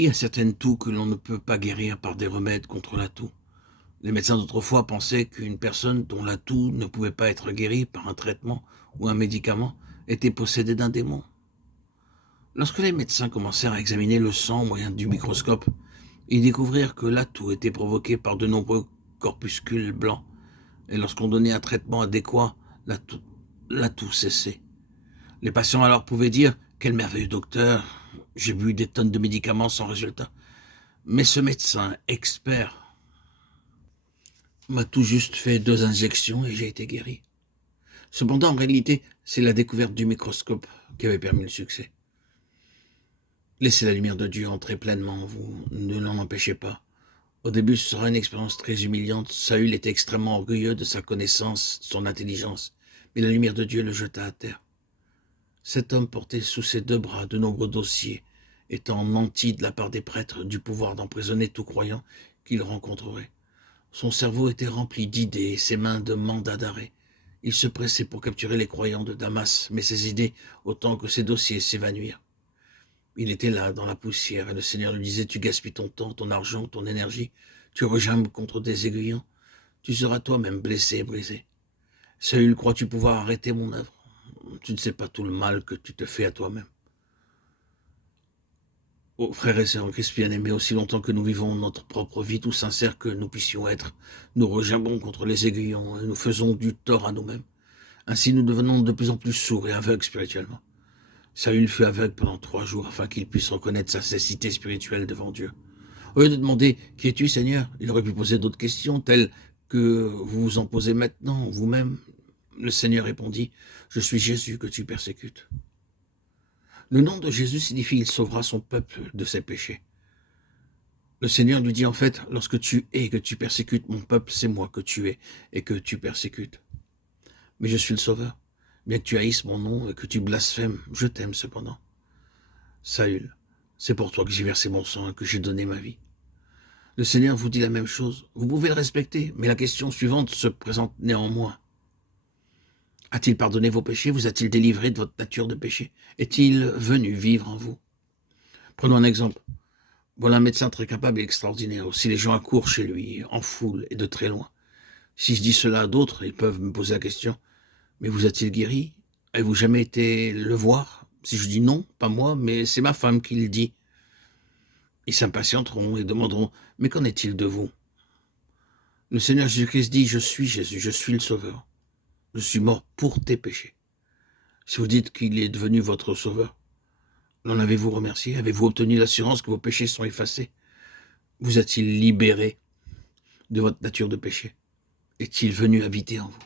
Il y a certaines toux que l'on ne peut pas guérir par des remèdes contre la toux. Les médecins d'autrefois pensaient qu'une personne dont la toux ne pouvait pas être guérie par un traitement ou un médicament était possédée d'un démon. Lorsque les médecins commencèrent à examiner le sang au moyen du microscope, ils découvrirent que la toux était provoquée par de nombreux corpuscules blancs, et lorsqu'on donnait un traitement adéquat, la toux cessait. Les patients alors pouvaient dire « Quel merveilleux docteur, j'ai bu des tonnes de médicaments sans résultat. » Mais ce médecin expert m'a tout juste fait 2 injections et j'ai été guéri. Cependant, en réalité, c'est la découverte du microscope qui avait permis le succès. Laissez la lumière de Dieu entrer pleinement en vous, ne l'en empêchez pas. Au début, ce sera une expérience très humiliante. Saül était extrêmement orgueilleux de sa connaissance, de son intelligence, mais la lumière de Dieu le jeta à terre. Cet homme portait sous ses 2 bras de nombreux dossiers, étant menti de la part des prêtres du pouvoir d'emprisonner tout croyant qu'il rencontrerait. Son cerveau était rempli d'idées et ses mains de mandats d'arrêt. Il se pressait pour capturer les croyants de Damas, mais ses idées, autant que ses dossiers, s'évanouirent. Il était là, dans la poussière, et le Seigneur lui disait « Tu gaspilles ton temps, ton argent, ton énergie, tu rejambes contre des aiguillons, tu seras toi-même blessé et brisé. Saül, crois-tu pouvoir arrêter mon œuvre? Tu ne sais pas tout le mal que tu te fais à toi-même. » Oh, frères et sœurs en Christ bien-aimés, aussi longtemps que nous vivons notre propre vie, tout sincère que nous puissions être, nous rejambons contre les aiguillons et nous faisons du tort à nous-mêmes. Ainsi, nous devenons de plus en plus sourds et aveugles spirituellement. Saül fut aveugle pendant 3 jours afin qu'il puisse reconnaître sa cécité spirituelle devant Dieu. Au lieu de demander « Qui es-tu, Seigneur ?» il aurait pu poser d'autres questions, telles que vous vous en posez maintenant vous-même. Le Seigneur répondit « Je suis Jésus que tu persécutes. » Le nom de Jésus signifie « Il sauvera son peuple de ses péchés ». Le Seigneur lui dit en fait « Lorsque tu es et que tu persécutes mon peuple, c'est moi que tu es et que tu persécutes. Mais je suis le Sauveur. Bien que tu haïsses mon nom et que tu blasphèmes, je t'aime cependant. Saül, c'est pour toi que j'ai versé mon sang et que j'ai donné ma vie. » Le Seigneur vous dit la même chose. Vous pouvez le respecter, mais la question suivante se présente néanmoins. A-t-il pardonné vos péchés? Vous a-t-il délivré de votre nature de péché? Est-il venu vivre en vous? Prenons un exemple. Voilà un médecin très capable et extraordinaire. Aussi les gens accourent chez lui, en foule et de très loin. Si je dis cela à d'autres, ils peuvent me poser la question. Mais vous a-t-il guéri? Avez-vous jamais été le voir? Si je dis non, pas moi, mais c'est ma femme qui le dit. Ils s'impatienteront et demanderont, mais qu'en est-il de vous? Le Seigneur Jésus-Christ dit, je suis Jésus, je suis le Sauveur. Je suis mort pour tes péchés. Si vous dites qu'il est devenu votre Sauveur, l'en avez-vous remercié? Avez-vous obtenu l'assurance que vos péchés sont effacés? Vous a-t-il libéré de votre nature de péché? Est-il venu habiter en vous?